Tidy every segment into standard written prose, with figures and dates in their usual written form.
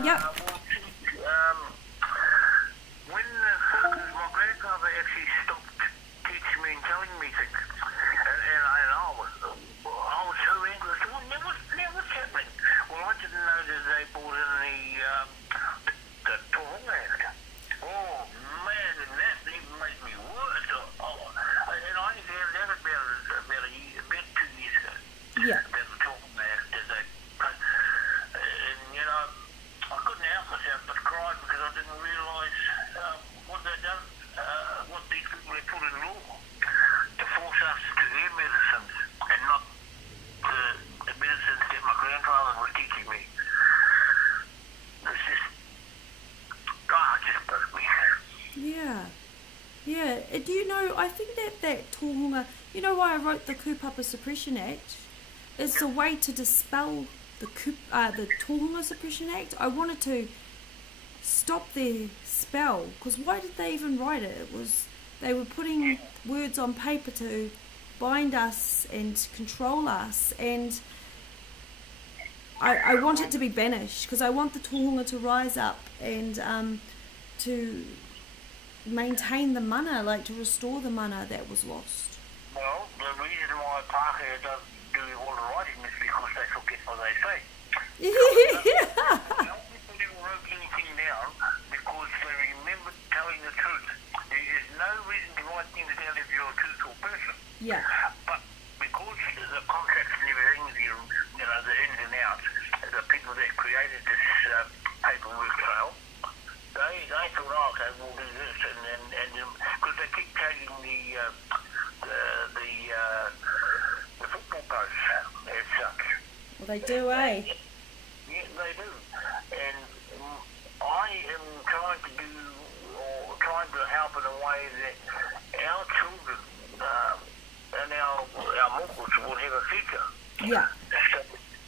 Yep. Well, see, when my grandfather actually stopped teaching me and telling me things, and I was so angry. I said, well, now what's happening? Well, I didn't know that they brought in the taonga act. Oh, man, and that even made me worse. And I only found out about 2 years ago. Yeah. That the taonga act, that they, and, you know, I couldn't help myself but cry because I didn't realise what they'd done, what these people had put in law to force us to their medicines and not the medicines that my grandfather was teaching me. It's just, it just broke me. Yeah. Yeah. Do you know, I think that tohunga, you know why I wrote the Kupapa Suppression Act? It's a way to dispel the Tohunga Suppression Act. I wanted to stop their spell, because why did they even write it? It was, they were putting words on paper to bind us and control us, and I want it to be banished, because I want the tohunga to rise up and to maintain the mana, like to restore the mana that was lost. Well, the reason why Pākehā does do all the writing is because they forget what they say. No people ever wrote anything down because they remembered telling the truth. There is no reason to write things down if you're a truthful person. Yeah. But because the contracts and everything, you know, the ins and outs, the people that created this paperwork trail, they thought, oh, okay, we'll do this, and because they keep changing the football posts as such. Well, they do, eh? Yeah, they do. And I am trying to help in a way that our children and our moguls will have a future. Yeah. So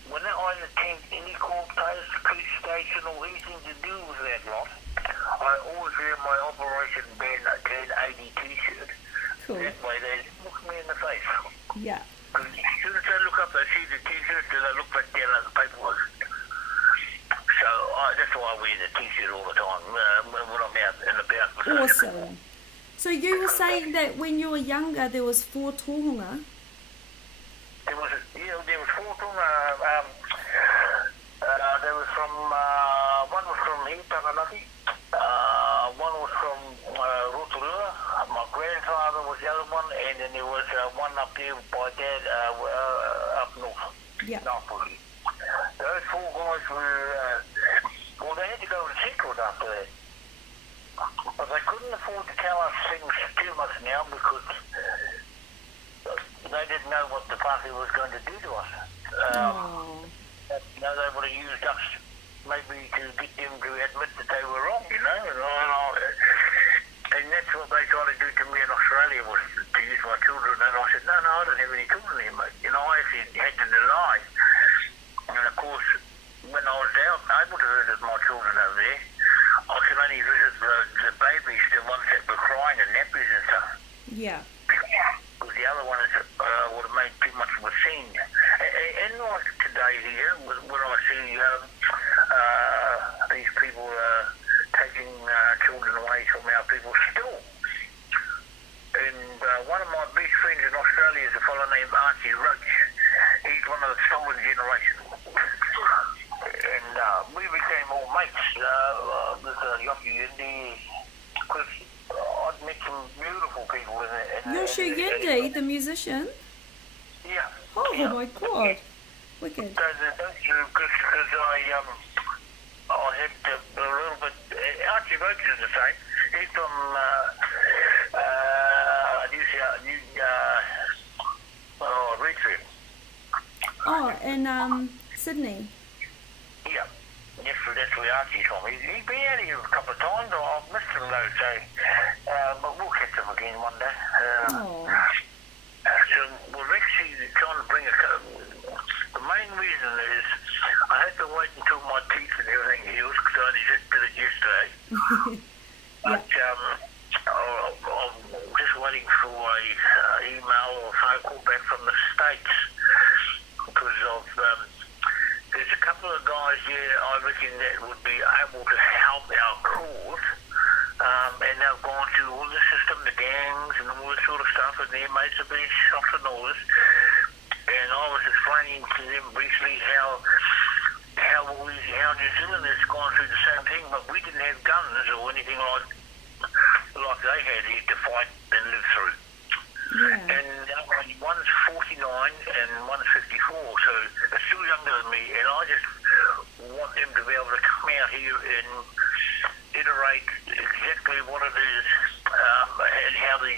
when I attend any court case, police station, or anything to do with that lot, I always wear my Operation Band 1080 t-shirt. Cool. That way they look me in the face. Yeah. Because as soon as they look up, they see the t-shirt, and they look back down at the paperwork. So that's why I wear the t-shirt all the time when I'm out and about. Awesome. So you were saying that when you were younger, there was 4 tohunga? There was 4 tohunga. There was from, one was from Ika-A-Maui, one was from Rarotonga, my grandfather was the other one, and then there was one up there by Dad, up north. Yeah. Norfolk. Those 4 guys were, well, they had to go in secret after that. But they couldn't afford to tell us things too much now because they didn't know what the party was going to do to us. You know, they would have used us maybe to get them to admit that they were wrong, you know. And that's what they tried to do to me in Australia, was to use my children. And I said, no, I don't have any children here, mate. You know, I actually had to deny. And of course, when I was able to visit my children over there, I could only visit the babies, the ones that were crying and nappies and stuff. Yeah. Because the other ones would have made too much of a scene. And like today here, when I see these people taking children away from our people still. And one of my best friends in Australia is a fellow named Archie Roach. He's one of the stolen generation. And we became all mates with Yoshi Yindi, because I'd met some beautiful people in Yoshi Yindi, the musician? Yeah. Oh my God. Wicked. So because I had a little bit, Archie Roach is the same. He's from Redfern. Oh, in Sydney. Yeah. That's where Archie's from. He's been out here a couple of times. I've missed him though, so but we'll catch him again one day. So we're actually trying to bring the main reason is I had to wait until my teeth and everything heals, because I only just did it yesterday. But I'm just waiting for a email or phone call back from the States, because of there's a couple of guys here I reckon that would be able to help our cause. And they've gone through all the system, the gangs and all this sort of stuff, and their mates have been shot and all this. And I was explaining to them briefly how New Zealand has gone through the same thing, but we didn't have guns or anything like they had here to fight and live through. Yeah. And one's 49 and one's 54, so they're still younger than me, and I just want them to be able to come out here and iterate exactly what it is, and how the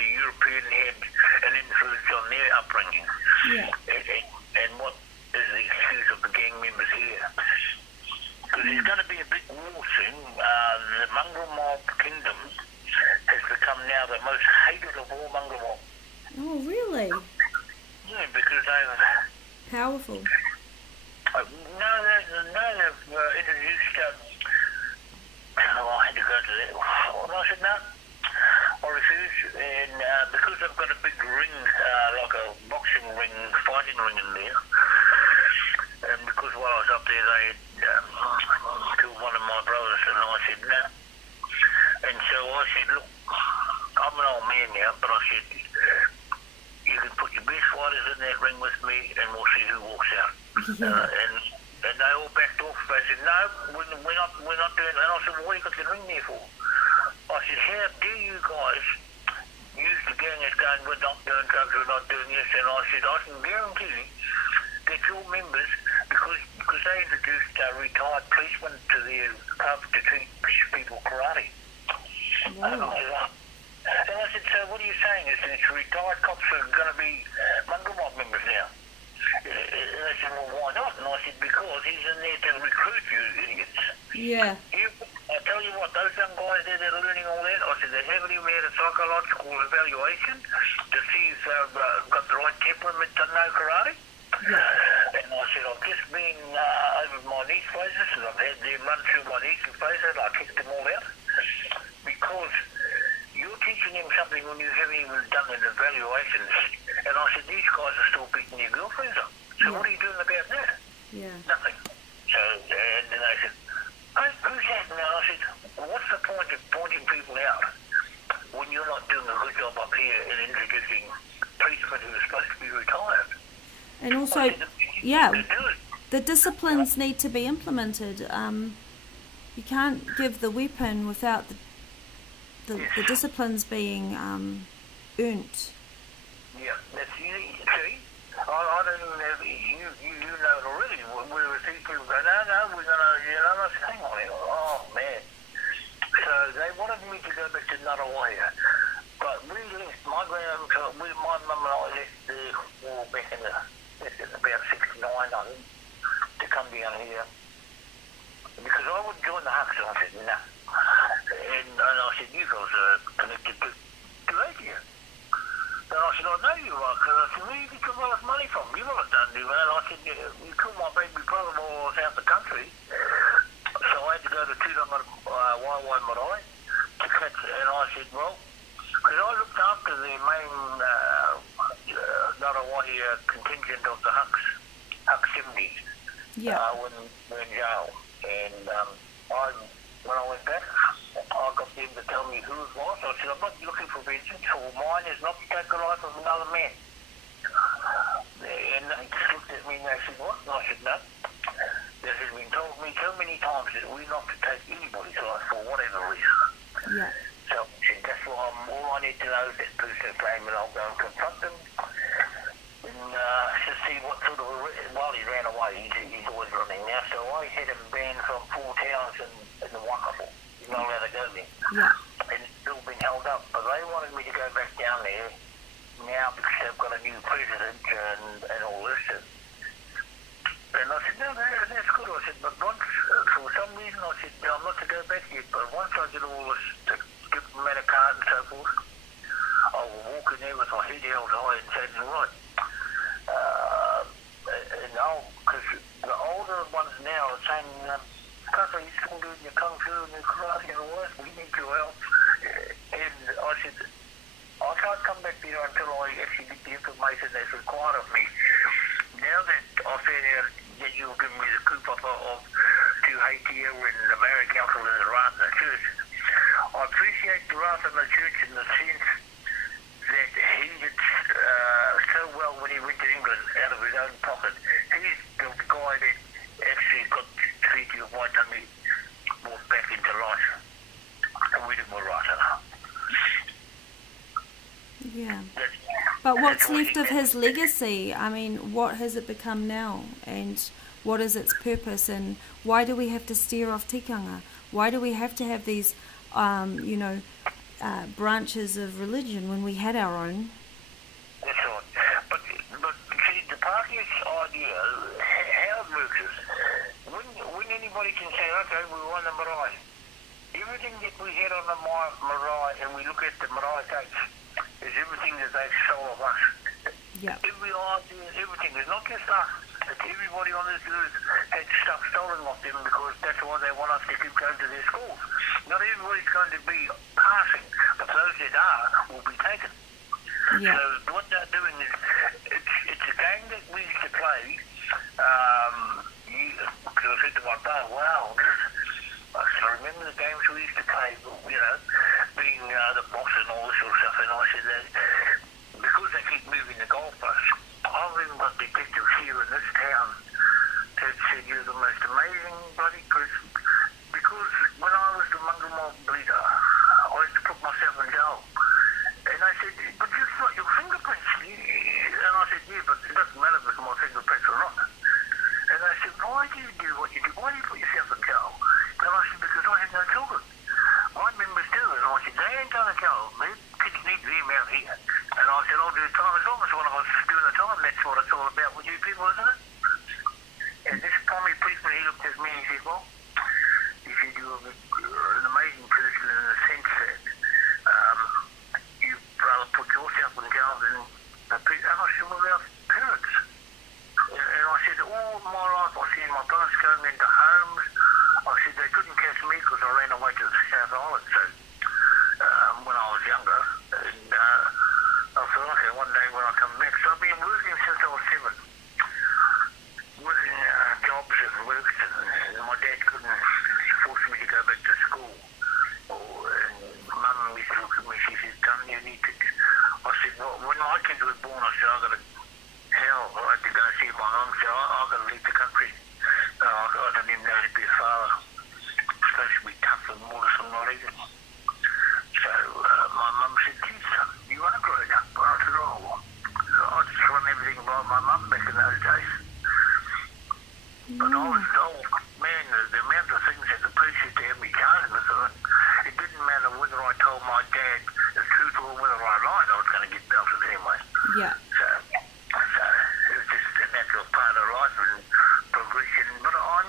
European had an influence on their upbringing. Yeah. And what is the excuse of the gang members here. Because there's going to be a big war soon. The mongrel mob kingdom has become now the most hated of all mongrel mob. Oh, really? Yeah, because they've... Powerful. No, they've introduced... I had to go to that. And I said, no, I refuse. And because they've got a big ring, like a boxing ring, fighting ring in there, and because while I was up there, they killed one of my brothers, and I said, no. And so I said, look, I'm an old man now, but I said, you can put your best fighters in that ring with me, and we'll see who walks out. And they all backed off. They said, no, we're not doing it. And I said, well, what have you got the ring there for? I said, how dare you guys use the gang as going, we're not doing drugs, we're not doing this. And I said, I can guarantee you that your members, because they introduced retired policemen to their pub to teach people karate. Wow. And I said, so what are you saying? Is that retired cops are going to be mongrel mob members now? And they said, well, why not? And I said, because he's in there to recruit you idiots. Yeah. I tell you what, those young guys there that are learning all that, I said, they haven't even had a psychological evaluation to see if they've got the right temperament to know karate. Yeah. And I said, I've just been over my niece places, and I've had them run through my niece places, and I kicked them all out. Because you're teaching them something when you haven't even done an evaluation. And I said, these guys are still beating their girlfriends up. So what are you doing about that? Yeah. Nothing. So, and then they said, hey, who's that? And I said, well, what's the point of pointing people out when you're not doing a good job up here in introducing policemen who are supposed to be retired? And also, yeah, the disciplines need to be implemented. You can't give the weapon without the disciplines being earned. Yeah, that's easy. See, I don't even have, you know it already. We receive people go, no, we're going to, hang on here. Oh, man. So they wanted me to go back to Ngaruawahia. But we left, my mum and I left the war back in about 69, I think, to come down here. Because I would join the Hucks, and I said, no. And I said, you guys are connected to radio. And I said, I know you are, because I said, where did you get all this money from? You lot don't do that. I said, you killed my baby brother while I was out the country. So I had to go to Te-Ika-A-Maui to catch it. And I said, well, because I looked after the main Ngaruawahia contingent of the Hucks 70s. Yeah. When we were in jail. And when I went back, I got them to tell me who it was. I said, I'm not looking for vengeance, or mine is not to take the life of another man. And they just looked at me and they said, what? And I said, no. This has been told me so many times that we're not to take anybody's life for whatever reason. Yeah. So that's why all I need to know is that person came, and I'll go and confront them and to see what sort of, while he ran away, he's always running now. So I had him banned from 4 towns in the Whakapo. He's not allowed to go there. Yeah. And it's still been held up. But they wanted me to go back down there now because they've got a new president and all this. And I said, no, that's good. I said, but once, for some reason, I said, I'm not to go back yet, but once I get all this, to give them out a card and so forth, I will walk in there with my head held high and say, right. Because the older ones now are saying, Kaka, you're still doing your kung fu and your karate and all that, we need your help. And I said, I can't come back there until I actually get the information that's required of me. Now that I found out that you've given me the coup of to Haiti when the Maori Council is a Rarotonga church. I appreciate the Rarotonga church in the sense that he did so well when he went to England out of his own pocket. He's the guy that actually got the Treaty of Waitangi brought back into life. And we did more right. Yeah. But what's left of his legacy? I mean, what has it become now? And what is its purpose? And why do we have to steer off tikanga? Why do we have to have these, branches of religion when we had our own? That's right. But see, the party's idea, how it works is, when anybody can say, okay, we won the marae, everything that we had on the marae, and we look at the marae dates, is everything that they stole of us. Yeah. Every idea, everything. It's not just us. It's everybody on this earth had stuff stolen off them because that's why they want us to keep going to their schools. Not everybody's going to be passing, but those that are will be taken. Yeah. So what they're doing is, it's a game that we used to play. Because I said to my brother, wow, I still remember the games we used to play, being the boss and all this sort of stuff. And I said that because they keep moving the goalposts, I've even got detectives here in this town that said you're the most amazing bloody person. Because when I was the Manga Mob leader, I used to put myself in jail. And they said, but you've got your fingerprints. And I said, yeah, but it doesn't matter if it's my fingerprints or not. And they said, why do you do what you do? Why do you put yourself in jail? And I said, because I have no children. My members do it. And I said, they ain't going to jail. The kids need them out here. And I said, I'll do time as long as one of us is doing the time. That's what it's all about with you people, isn't it? And this Tommy policeman, he looked at me and he said, well, he said, you're an amazing person in the sense that you'd rather put yourself in jail than the people. And I said, well, our parents. And I said, all my life I've seen my brothers going into homes. I said, they couldn't catch me because I ran away to the South Island. So when I was younger, and I thought, okay, one day when I come back. So I've been working since I was 7. Working jobs and works, and my dad couldn't force me to go back to school. And Mum used to look at me, she said, son, you need to... I said, well, when my kids were born, I said, I had to go see my mum, so I got to leave the country. I didn't even know to be a father. It's supposed to be tough and modest and not even. So my mum said, geez, son, you are growing up. And I said, oh, I just run everything by my mum back in those days. But I was told, man, the amount of things that the police used to have me charged with, it didn't matter whether I told my dad the truth or whether I lied, I was going to get belted anyway. Yeah. So it was just a natural part of life and progression. But I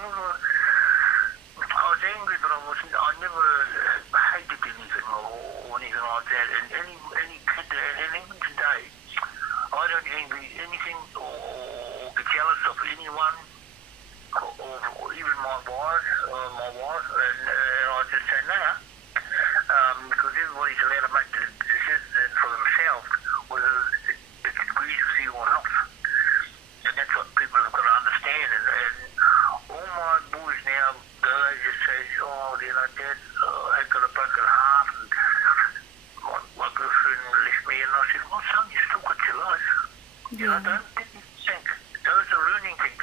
was angry, but I never hated anything or anything like that. And any kid, and even today, I don't envy anything or get jealous of anyone. Or even my wife, and I just say no, because everybody's allowed to make the decision for themselves whether it's agrees with you or not, and that's what people have got to understand. And all my boys now, they just say, oh, Dad, I got a broken heart, and my girlfriend left me, and I said, well, son, you still got your life. Yeah. Don't think those are learning things.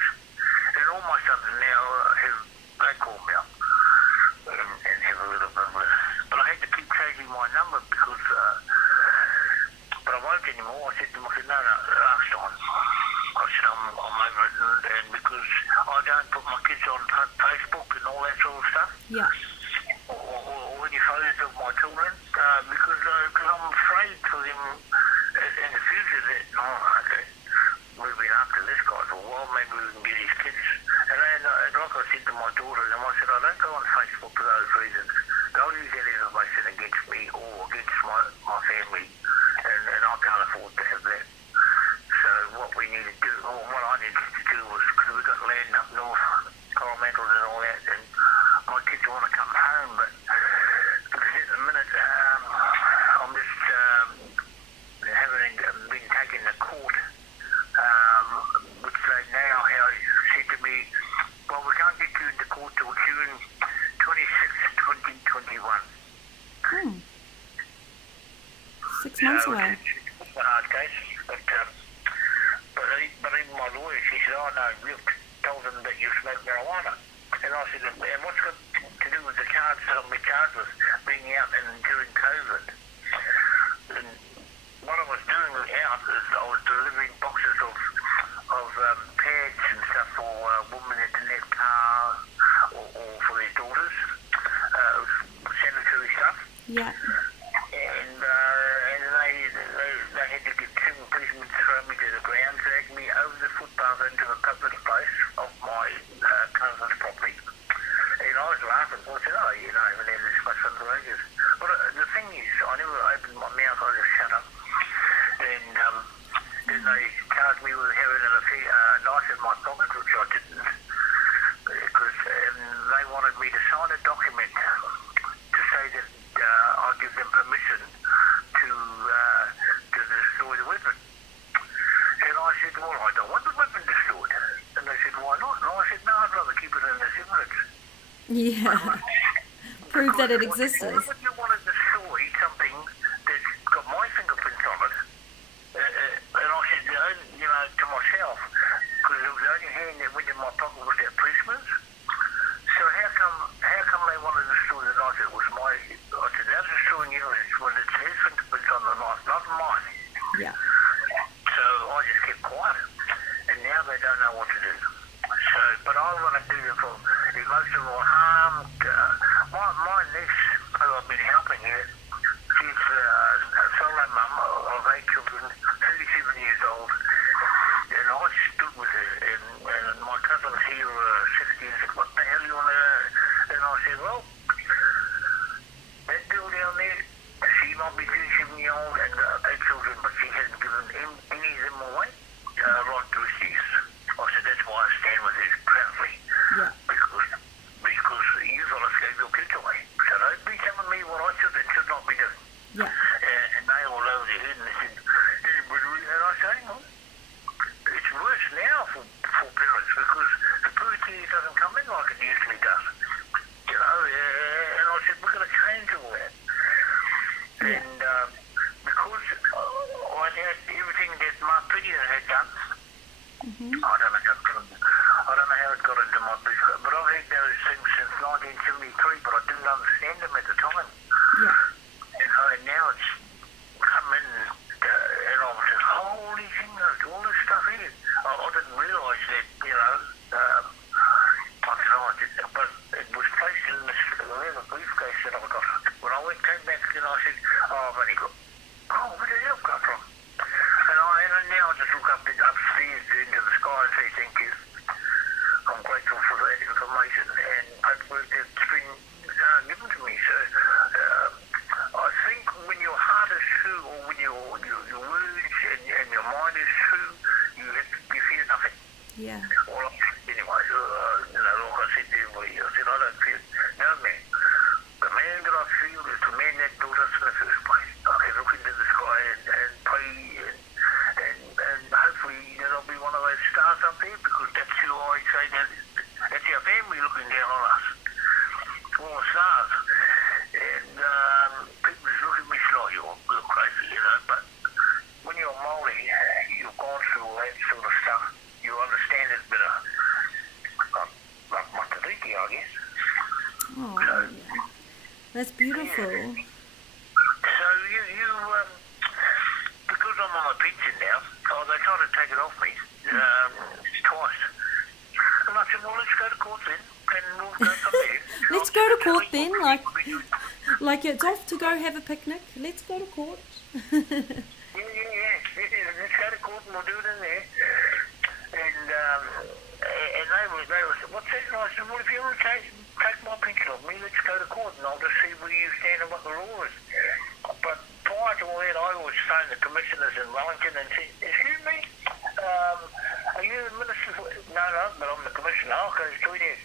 And all my sons now they call me up and have a little bit of a... But I had to keep changing my number because... but I won't anymore. I said to them, no, last time. I said, I'm over it. And because I don't put my kids on Facebook and all that sort of stuff. Yeah. Or any photos of my children. Because I'm afraid for them in the future that, okay, we've been after this guy for a while, maybe we can get his kids. And like I said to my daughters, I said, I don't go on Facebook for those reasons. They'll use that information against me or against my family, and I can't afford to have that. So what we need to do, or what I needed to do was, because we've got land up north, Coromantals and all that, and my kids want to come home, but because at the minute I'm just having been taken to court, which they now have said to me, well, we can't get you into court to accuse 26th, 2021. 6 months away. It's a hard case, but even my lawyer, she said, oh no, you've told them that you smoke marijuana. And I said, and what's got to do with the charge that I'm charged with being out and during COVID? And what I was doing out is I was delivering boxes of pads and stuff for women that didn't have cars or for their daughters, sanitary stuff. Yeah. And they had to get 7 policemen to throw me to the ground, drag me over the footpath into the public place of my cousin's property. And I was laughing. I said, oh, you know, I haven't had this much fun for ages. But the thing is, I never opened my mouth, I just shut up. And then they charged me with having a knife in my pocket, which I didn't, because they wanted me to sign a document to say that I give them permission to destroy the weapon. And I said, well, I don't want the weapon destroyed. And they said, why not? And I said, no, I'd rather keep it in this evidence. Yeah. Prove that it existed. Why would you want to destroy something that's got my fingerprints on it? And I said, you know, to myself, because it was the only hand that went in my pocket was that policeman's. So how come they want to destroy the knife? It was my. I said, they're destroying evidence when it's his fingerprints on the knife, not mine. Yeah. So I just kept quiet, and now they don't know what to do. So, but I want to do it for emotional harm. My niece, who I've been helping here, she's a solo mum of 8 children, 37 years old, and I stood with her, and my cousins here were 60 and said, what the hell you want to do? And I said, well, that girl down there, she might be 37 years old and 8 children, but she hasn't given any of them away right to receive. I said, that's why I stand with her proudly. Yeah. Because you fellas gave your kids away. So don't be telling me what I should and should not be doing. Yeah. And they all over their head and they said, and I said, hang on, it's worse now for parents because the puberty doesn't come in like it usually does. You know, and I said, we're going to change all that. Yeah. And because I had everything that Mark Pidian had done, Mm-hmm. I don't know how it got into my business, but I've had those things since 1973, but I didn't understand them at the time. Yeah. And now it's come in, and I was just, holy fingers, all this stuff here. I didn't realise that, you know, I don't know, but it was placed in this leather briefcase that I got. When I came back and I said, oh, I've only got, where did it come from? And now I just look upstairs into the sky and say thank you. I'm grateful for that information and paperwork that's been given to me. So I think when your heart is true, or when your words and your mind is true, you fear nothing. Yeah. Well, anyway, you know, like I said to everybody, I said I don't fear no man. The man that I feel is the man that built us in the first place. I can look into the sky and pray and hopefully there'll be one of those stars up there, because that's who I say that's our family looking down on us. All the stars. And people just look at me like you're crazy, you know, but when you're Maori, you've gone through all that sort of stuff. You understand it better. Like my Te-Ika, I guess. Oh, yeah. That's beautiful. Yeah. So you because I'm on a pension now, they tried to take it off me twice. And I said, well, let's go to court then, and we'll go from there. Let's go to court then, like it's off to go have a picnic. Let's go to court. Yeah. Let's go to court and we'll do it in there. And they were, what's that? And I said, well, if you want to take my pension off me, let's go to court and I'll just see where you stand and what the law is. But prior to all that, I always phoned the commissioners in Wellington and said, excuse me, are you the minister? No, but I'm the commissioner. Oh, okay, it's 2 years.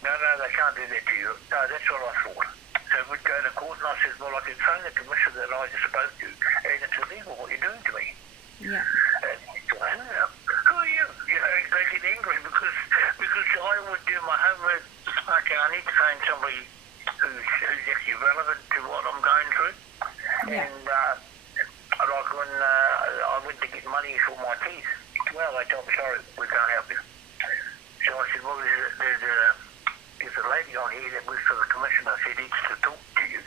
No, they can't do that to you. No, that's what I thought. So we'd go to court and I said, well, I could phone the commissioner that I just spoke to, and it's illegal what you're doing to me. Yeah. And who are you? You know, they get angry because I would do my homework okay, I need to find somebody who's actually relevant to what I'm going through. Yeah. And like when I went to get money for my teeth, well, they told me, sorry, we can't help you. So I said, well, there's a lady on here that works for the commission. I said, needs to talk to you.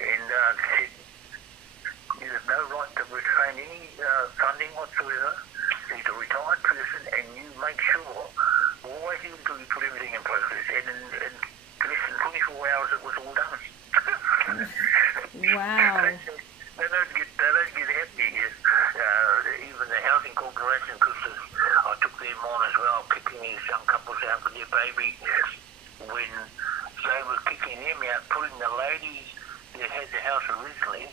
And said, you have no right to retain any funding whatsoever. He's a retired person, and you make sure, always until you put everything in process. And in less than 24 hours, it was all done. Wow. They don't get happy here. Even the housing corporation, because I took them on as well, kicking these young couples out with their baby. When they were kicking them out, putting the lady that had the house originally,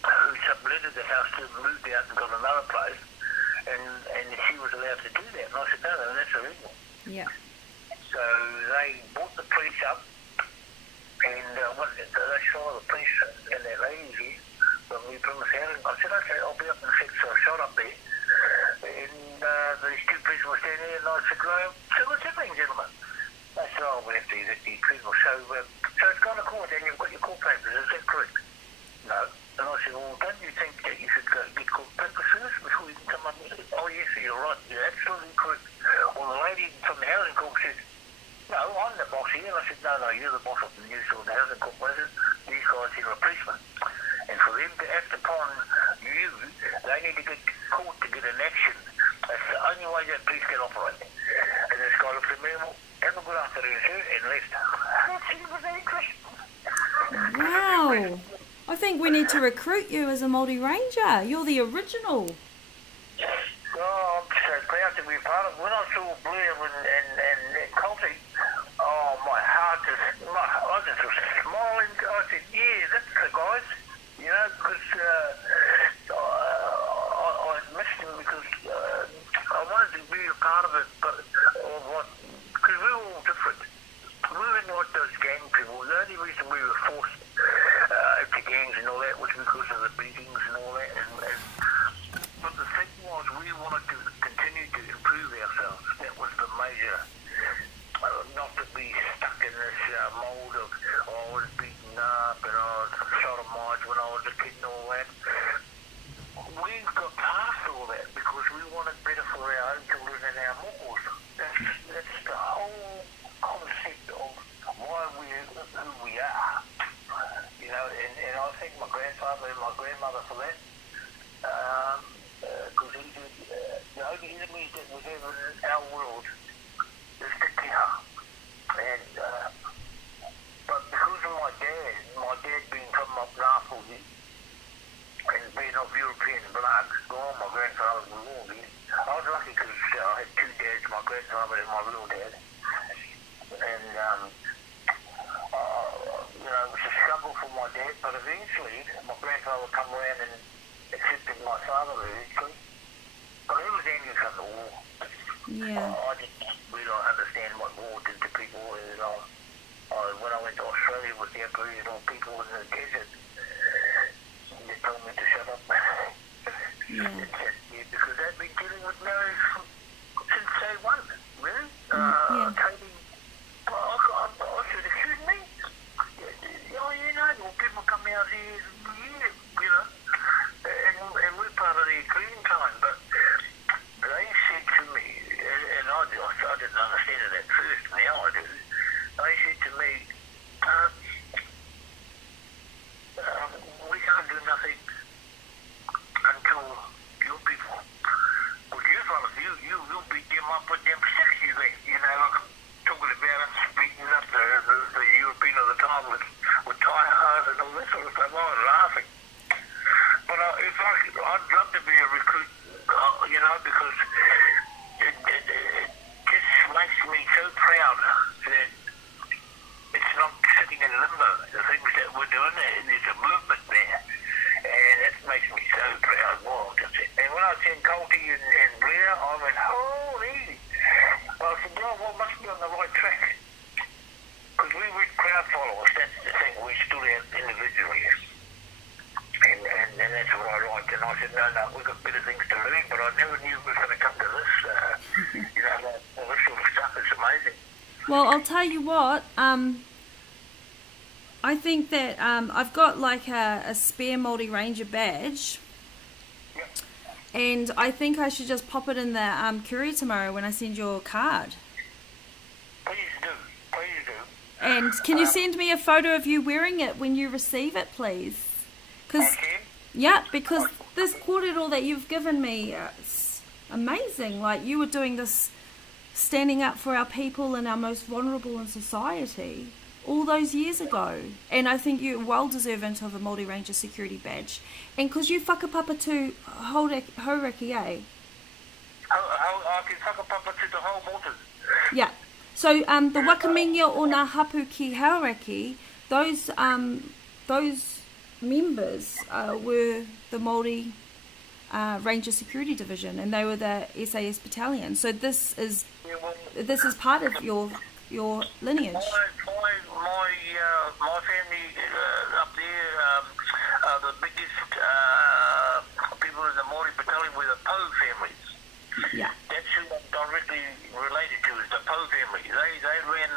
who subletted the house to moved out and got another place, and she was allowed to do that. And I said, no, that's illegal. Yeah. So they brought the police up, and they saw the police and that lady's here from the Plymouth Housing. I said, okay, I'll be up in 6, so I shot up there. And these two police were standing there, and I said, well, so what's happening, gentlemen? They said, oh, we have to get these people. So it's gone to court, and you've got your court papers, is that correct? No. And I said, well, don't you think that you should go get court papers first before you can come up and say, oh, yes, you're right, you're absolutely correct. Well, the lady from the housing corp said, no, I'm the boss here. And I said, no, you're the boss of the New Zealand Housing Corporation. These guys here are policemen. And for them to act upon you, they need to get court to get an action. That's the only way that police can operate. And this guy looked at me and went, have a good afternoon, sir, and left. It was very crisp. Wow. I think we need to recruit you as a Maori Ranger. You're the original. Oh, I'm so proud to be part of it. When I saw Blair and Kete, oh, my heart I just was smiling. I said, yeah, that's the guys, you know, because I missed them because I wanted to be a part of it, but because we were all different. We weren't like those gang people. The only reason we were forced into gangs and all that was because of the beatings and all that. But the thing was, we wanted to continue to improve ourselves. That was the major, not to be stuck in this mould of, I was beaten up and I was sodomized when I was a kid and all that. We got past all that because we wanted better for our own children and our mokos. That's the whole concept of why we're who we are. You know, and I thank my grandfather and my grandmother for that. Because the only enemies that we have in our world is the kia. And but because of my dad being from Norfolk and being of European blood, my grandfather was all here. I was lucky because I had two dads, my grandfather and my real dad. And you know, it was a struggle for my dad, but eventually my grandfather come around and accepted my father eventually. But he was angry from the war. Yeah. I didn't really understand what war did to people. And, when I went to Australia with the Aboriginal people in the desert, they told me to shut up. Yeah. Because they've been dealing with marriage since day one, really. Yeah. Taking, I said, excuse me? Oh, you know, well, people come out here, you know, and we're part of the green time, but they said to me, and I didn't understand it at first, now I do, they said to me, we can't do nothing until your people, well, you fellas, you'll beat them up with them 60 then, you know, like, talking about us beating up the European of the time with tires and all that sort of stuff. I was laughing. But I'd love to be a recruit, you know, because it just makes me so proud that it's not sitting in limbo. The things that we're doing, there's a movement there. And that makes me so proud. Well, and when I seen Kete and Blair, I went, holy. I said, well, we must be on the right track. Because we were crowd followers, that's the thing, we stood out individually. And that's what I liked. And I said, no, we've got better things to learn, but I never knew it was going to come to this. You know, all this sort of stuff is amazing. Well, I'll tell you what. I think that I've got like a spare Maori Ranger badge, Yep. and I think I should just pop it in the courier tomorrow when I send your card. Please do. Please do. And can you send me a photo of you wearing it when you receive it, please? Because Okay. yeah, because this kōrero that you've given me, it's amazing. Like, you were doing this, standing up for our people and our most vulnerable in society all those years ago. And I think you're well deserving of a Maori Ranger Security Badge. And because you whakapapa to hauraki, eh? I can whakapapa to the whole motu. Yeah. So the wakamingia o ngā hapu ki hauraki, those members were the Maori Ranger Security Division, and they were the S.A.S Battalion. So this is part of your lineage. My family up there, the biggest people in the Maori Battalion were the Poe families. Yeah. That's who I'm directly related to, is the Poe family. They ran,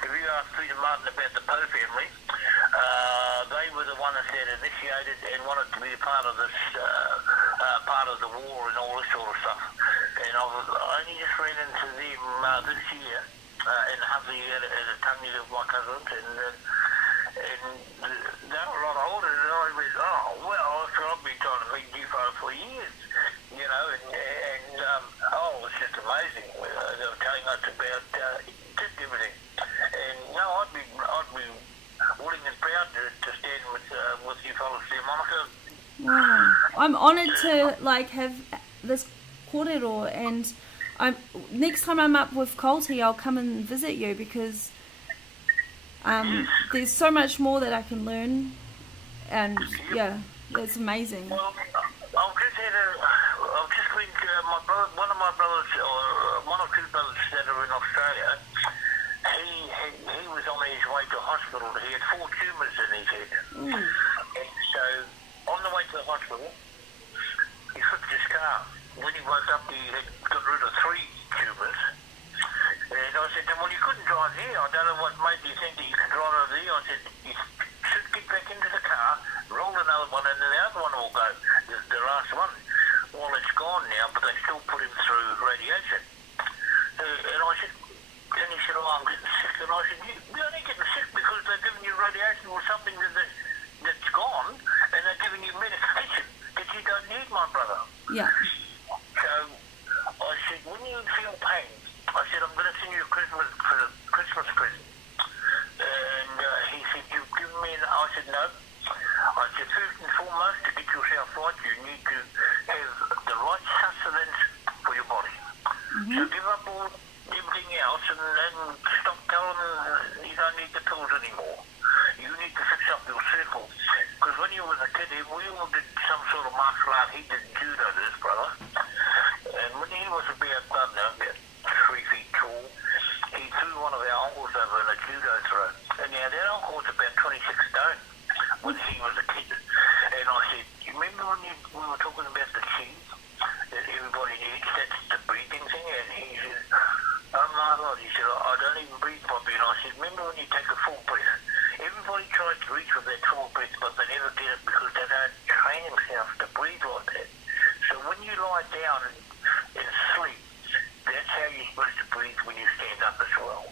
if you ask Peter Martin about the Poe family, they were the ones that initiated and wanted to be a part of this, part of the war and all this sort of stuff. And I only just ran into them this year in Huffley at a tummy of my cousins, and they were a lot older, and I went, oh, well, I've been trying to meet you for years, you know, and it's just amazing. They were telling us about just everything. And no, I'd be willing and proud to stand with you fellas there, Monica. Wow. I'm honoured to like have this kōrero, and next time I'm up with Kauri, I'll come and visit you, because there's so much more that I can learn, and yeah, it's amazing. Well, I've just been my brother, one of my brothers, or one or two brothers that are in Australia. He was on his way to hospital. He had 4 tumours in his head, and so on the way to the hospital, he flipped his car. When he woke up, he had got rid of 3 tumours. And I said to him, well, you couldn't drive here. I don't know what made you think that you could drive over there. I said, you should get back into the car, roll another one, and then the other one will go, the last one. Well, it's gone now, but they still put him through radiation. And I said, and he said, oh, I'm getting sick. And I said, you're only getting sick because they're giving you radiation or something that's gone, and they're giving you medication that you don't need, my brother. Yeah. So I said, when you feel pain, I said, I'm going to send you a Christmas present. And he said, you've given me an... I said, no. I said, first and foremost, to get yourself right, you need to have the right sustenance for your body. So give up everything else and then stop telling them you don't need the pills anymore. You need to fix up your circle. Because when you was a kid, we all did some sort of martial art. He did judo, this brother. And when he was about 3 feet tall, he threw one of our uncles over in a judo throw. And now that uncle was about 26 stone when he was a kid. And I said, you remember when we were talking about the chi that everybody needs? That's the breathing thing. And he said, oh my God, he said, I don't even breathe properly. And I said, remember when you take a full breath? Everybody tries to reach with that full breath, but they never get it because they don't train themselves to breathe like that. So when you lie down and sleep, that's how you're supposed to breathe when you stand up as well.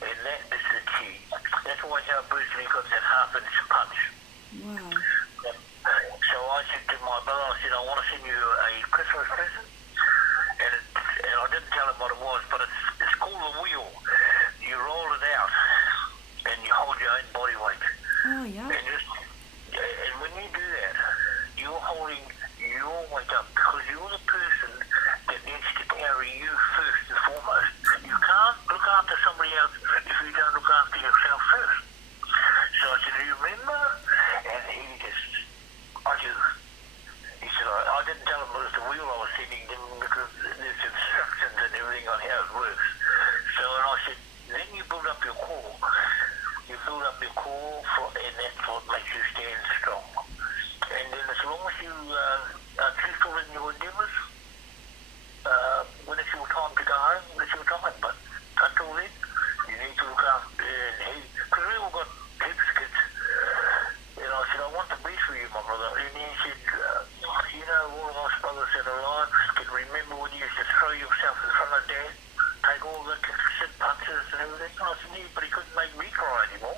And that is the key. That's why how Bruce Lee got that half-inch punch. Wow. So I said to my brother, I said, I want to send you a Christmas present. And I didn't tell him what it was, but it's called a wheel. You roll it out and you hold your own body weight. Oh, yeah. And when you do that, you're holding your weight up because you're the person that needs to carry you first and foremost. You can't look after somebody else if you don't look after yourself first. So I said, do you remember? And he said, I didn't tell him it was the wheel I was sending him because there's instructions and everything on how it works. So and I said, then you build up your core. You build up your core, and that's what makes you stand strong. And then as long as you are truthful in your endeavours, when it's your time to go home, it's your time. But until then, this and everything. I said, yeah, but he couldn't make me cry anymore.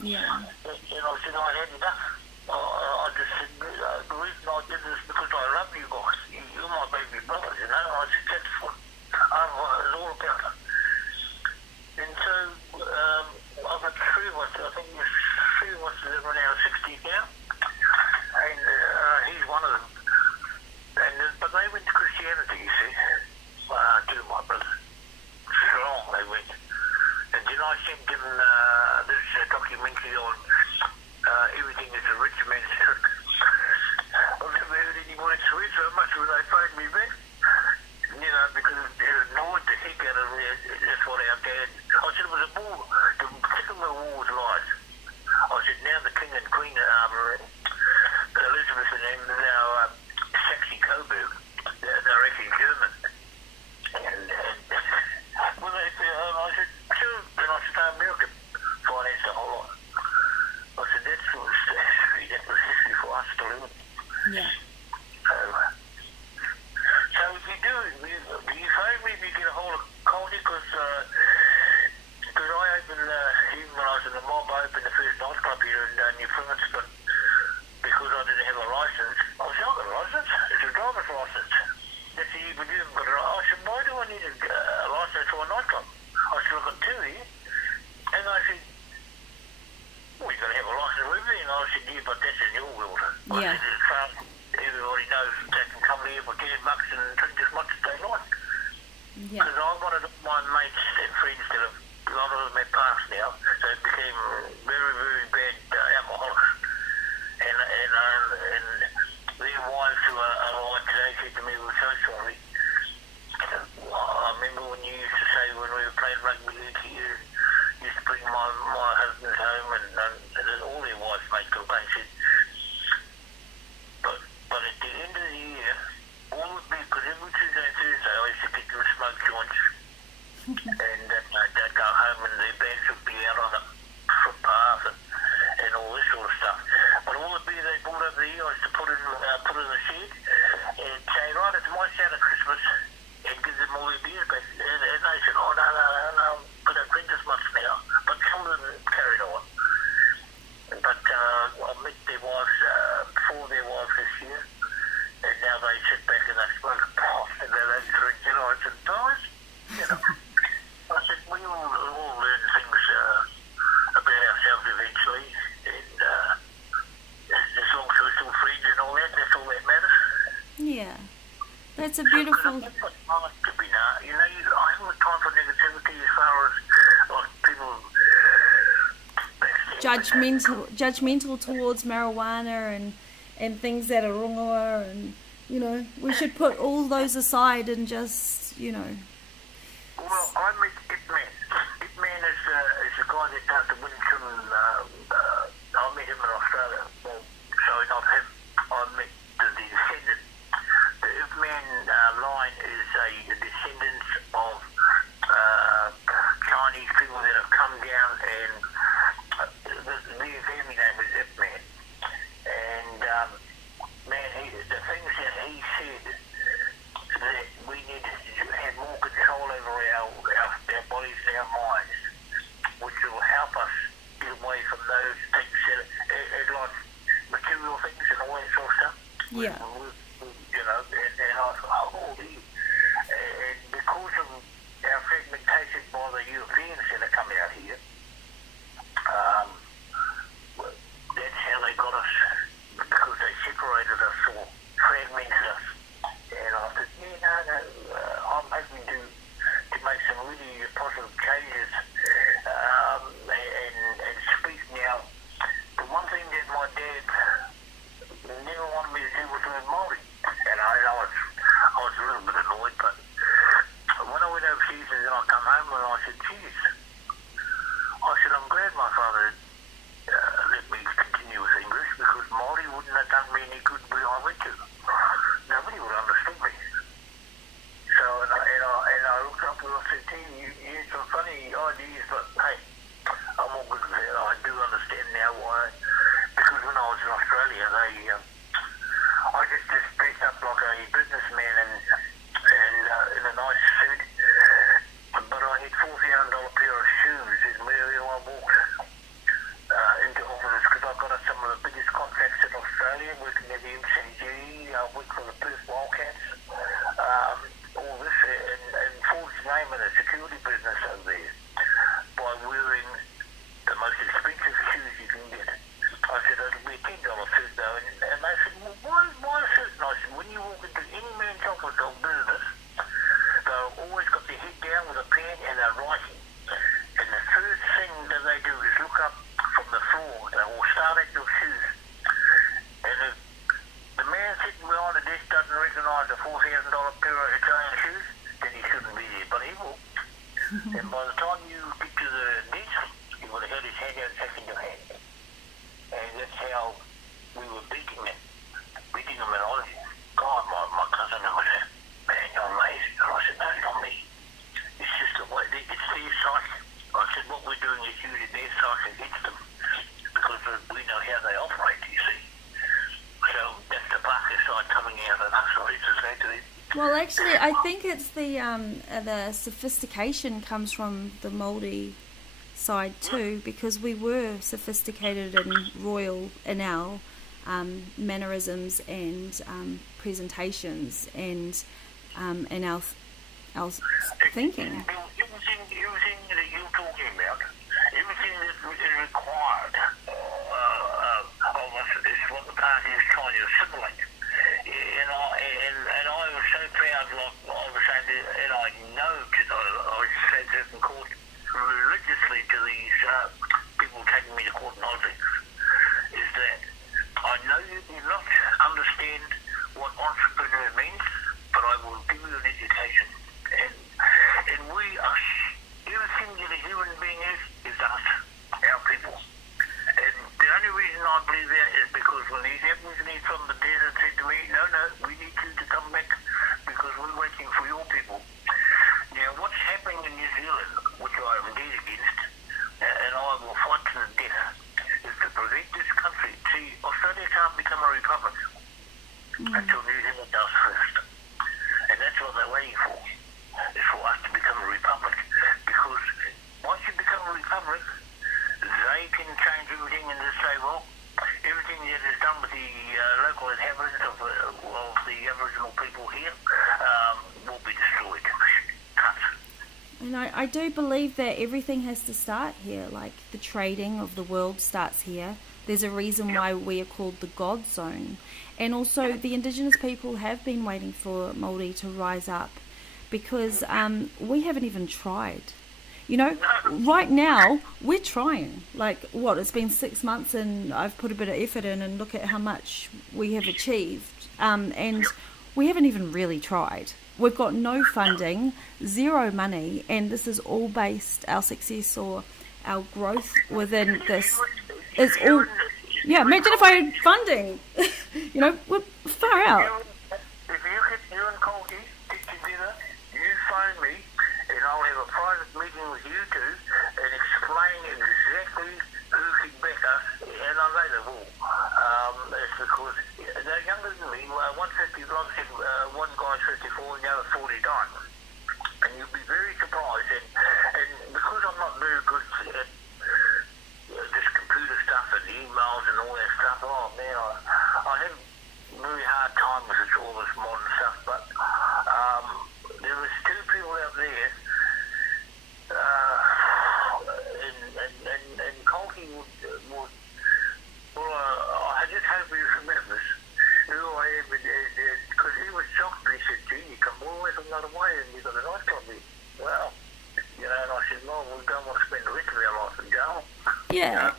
Yeah. And I said, I had enough. I just said, the reason I did this is because I love you guys. You're my baby brothers, you know. I said, that's what it's all about. And so, I've got three of us. I think there's three of us that are now 60 now. And he's one of them. But they went to Christianity, you see. Two of my brothers. Strong, they went. And then I sent them this documentary on everything is a rich man's trick. I've never heard anyone swear so much when they phoned me back. You know, because it annoyed the heck out of me. That's what our dad... I said it was a war. The Second World War was lies. I said, now the King and Queen Elizabeth and them now Saxe Coburg, they're actually German. And well, I said, sure, then I said, America financed the whole lot. I said, that's history for us to live in. Yeah. So if you do, you phone me if you get a hold of Kauri, because I opened, even when I was in the mob, I opened the first nightclub here in New France, but because I didn't have a license, I said, I've got a license, it's a driver's license. That's the year you haven't got a license. I said, why do I need a license for a nightclub? I said, I've got two here. And I said, well, you've got to have a license for everything. I said, yeah, but that's in your world. Yeah. I said, it's fun. Everybody knows they can come here for 10 bucks and drink as much as they like. Yeah. Because I wanted my mates and friends that have, a lot of them have passed now, so it became very, very bad alcoholics. And their wives who are alive today said to me, we're so sorry. I remember when you used to say when we were playing rugby league here, you used to bring my husband home and all their wives made complaints. Said, but at the end of the year, all would be, because every Tuesday and Thursday I used to get them smoke joints. And they'd go home and their bags would be out on the footpath and all this sort of stuff. But all the beer they brought over here, I used to put in the shed and say, right, it's my Santa Christmas, and give them all their beer back. And they said, oh, no, we don't drink as much now. But some of them carried on. But I met their wives, four of their wives this year, and now they sit back and they smoke pot and they don't drink, you know. I said, guys, you know. I said, we all learn things about ourselves eventually, and as long as we're still friends and all that, that's all that matters. Yeah. That's a beautiful... I haven't got time to be you know, I haven't got time for negativity as far as like people judgmental towards marijuana and things that are rongoa, and you know, we should put all those aside and just, you know. Well, I met Ip-Man. Ip-Man is a guy that does the Winchum. I met him in Australia. Well, so not him. I met the descendant. The Ip-Man line is a descendant of Chinese people that have come down, and their family name is Ip-Man. And man, the things that he said, that we need to have more control over our bodies and our minds, which will help us get away from those things that like material things and all that sort of stuff. Yeah. You know, and I thought, oh, and because of our fragmentation by the Europeans that are coming out here, Actually, I think it's the sophistication comes from the Maori side too, because we were sophisticated and royal in our mannerisms and presentations and in our thinking. Everything that you're talking about, everything that is required of us is what the party is trying to assimilate. And I was so proud, like I was saying, and I know, because I said this in court religiously to these people taking me to court in Aussie, is that I know you do not understand what entrepreneur means, but I will give you an education. And we are, everything that a human being is us, our people. And the only reason I believe that is because when these Aborigines from the desert said to me, no, we need you to come back because we're waiting for your people. Now, what's happening in New Zealand, which I am dead against, and I will fight to the death, is to prevent this country. See, Australia can't become a republic until New Zealand does first. And that's what they're waiting for, is for us to become a republic. Because once you become a republic, they can change everything and just say, well, everything that is done with the local inhabitants of the Aboriginal people here will be destroyed. Cut. And I do believe that everything has to start here, like the trading of the world starts here. There's a reason why we are called the God Zone. And also the Indigenous people have been waiting for Māori to rise up because we haven't even tried. You know, right now, we're trying. Like, what, it's been 6 months and I've put a bit of effort in and look at how much we have achieved. And we haven't even really tried. We've got no funding, zero money, and this is all based, our success or our growth within this is all... Yeah, imagine if I had funding. You know, we're far out. If you and Colty get together, you phone me, and I'll have a private meeting with you two and explain exactly who can back us, and I know they will. It's because they're younger than me. One 50, like I said, one guy's 54 and the other 49. And you'll be very surprised. And because I'm not very good at this computer stuff and emails and all that stuff, oh man, I have a very hard time with all this modern stuff. But there was two people out there, and Colty would I just hope he remembers who I am, because he was shocked. He said, gee, you come all the way from another way and you got a nice job here. Well, you know, and I said, well, we don't want to spend the rest of our life in jail. Yeah.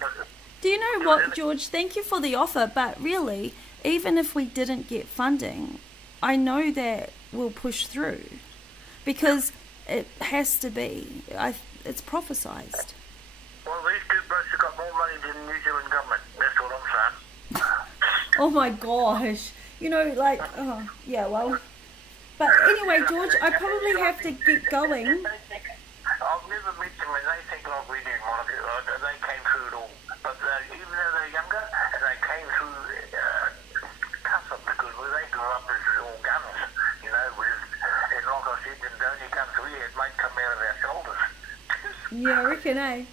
Do you know what, George? Thank you for the offer, but really, even if we didn't get funding, I know that we'll push through because it has to be. It's prophesized. Well, these two blokes have got more money than the New Zealand government. That's what I'm saying. Oh my gosh. You know, like, oh, yeah, well. But anyway, George, I probably have to get going. I've never met them and they think like we did, Monica. They came through it all. But even though they're younger, and they came through tougher because where they grew up is all guns, you know. And like I said, and only guns we had might come out of our shoulders. Yeah, I reckon, eh?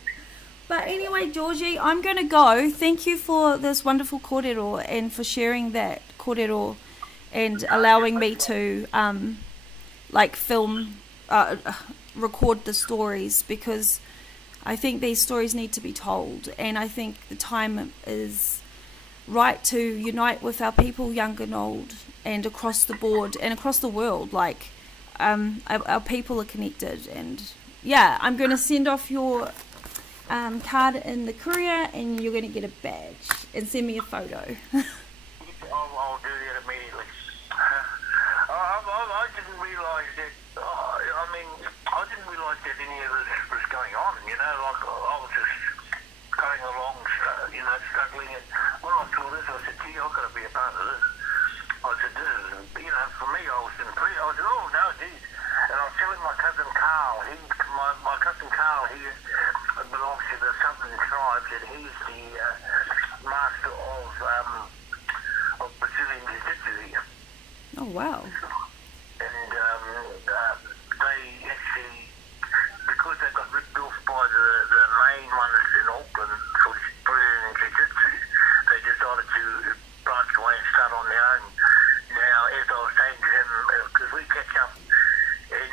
But anyway, Georgie, I'm going to go. Thank you for this wonderful kōrero and for sharing that kōrero and allowing me to, film, record the stories, because I think these stories need to be told, and I think the time is right to unite with our people, young and old, and across the board and across the world. Like, our people are connected, and yeah, I'm going to send off your card in the courier, and you're going to get a badge and send me a photo. I'll do that immediately. I didn't realise that. I didn't realise that any of this was going on. You know, like I was just going along, you know, struggling. And when I saw this, I said, "Gee, I've got to be a part of this." I said, "This is, you know, for me, I was impressed." I said, "Oh no, geez." And I was telling my cousin Carl. My cousin Carl, he belongs to the Southern tribes, and he's the master of Brazilian Jiu-Jitsu here. Oh wow! And main one is in Auckland for Brazilian Jiu-Jitsu. They decided to branch away and start on their own. Now, as I was saying to him, because we catch up, and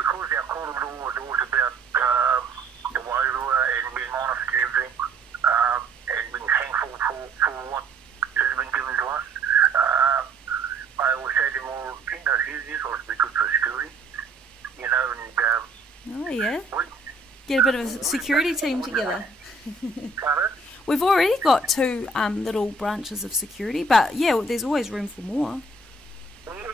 because our corridor was always about the wairua and being honest and everything, and being thankful for what has been given to us, I always say to him, well, you thought it'd be good for security, and Oh, yeah. Get a bit of a security team together. Pardon? We've already got 2 little branches of security, but yeah, there's always room for more. Because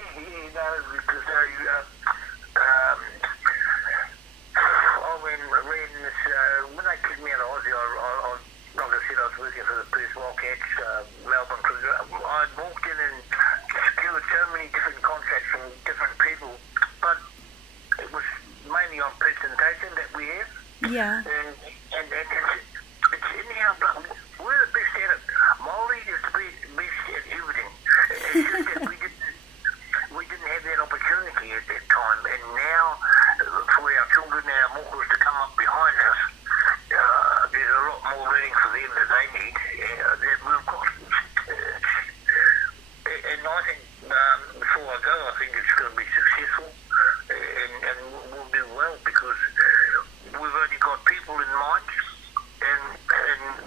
when they kicked me out of Aussie, like I said, I was working for the Perth Wildcats, Melbourne Cruiser. I'd walked in and secured so many different contracts from different people, but it was mainly on presentation that we have. Yeah. And it's in our blood. We're the best at it. Maori is the best at everything. It's just that we didn't have that opportunity at that time. And now, for our children and our mokas to come up behind us, there's a lot more learning for them that they need that we've got. And I think, before I go, I think it's going to be successful and we'll do well because we've only got people in mind. And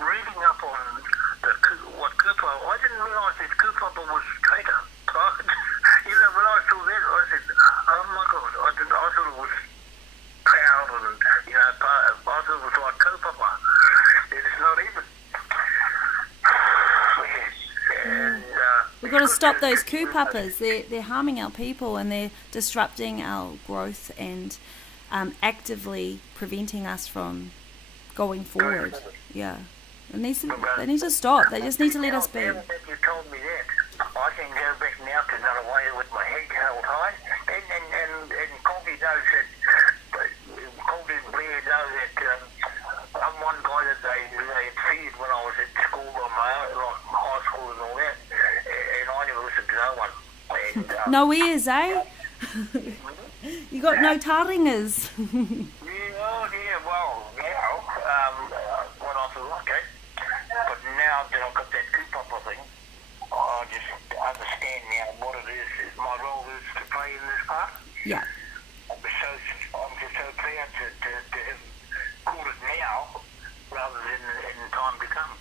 reading up on what Kupa, I didn't realise that Kupapa was traitor. When I saw that, I said, oh my God, I thought it was proud and, I thought it was like Kupapa. It's not even. And, We've got to stop those kupapas. They're harming our people and they're disrupting our growth and actively preventing us from going forward. Yeah. They need to stop. They just need to let us be. Now that you told me that, I can go back now to Ngaruawahia with my head held high. And Colby knows that, Colby and Blair know that I'm one guy that they had feared when I was at school on my own, like high school and all that. And I never listened to no one. And, no ears, eh? You got no taringas. Well, now, when I feel okay, but now that I've got that Kupapa thing, I just understand now what it is my role is to play in this part. Yeah. I'm just so proud to have called it now rather than in time to come.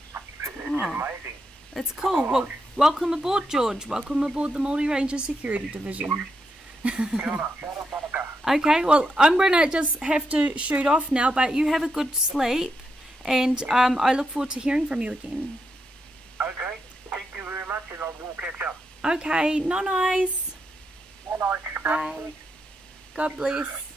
It's amazing. It's cool. Well, welcome aboard, George. Welcome aboard the Maori Ranger Security Division. Okay, well, I'm going to just have to shoot off now, but you have a good sleep, and I look forward to hearing from you again. Okay, thank you very much, and I will catch up. Okay, no nice. No nice. Bye. God bless.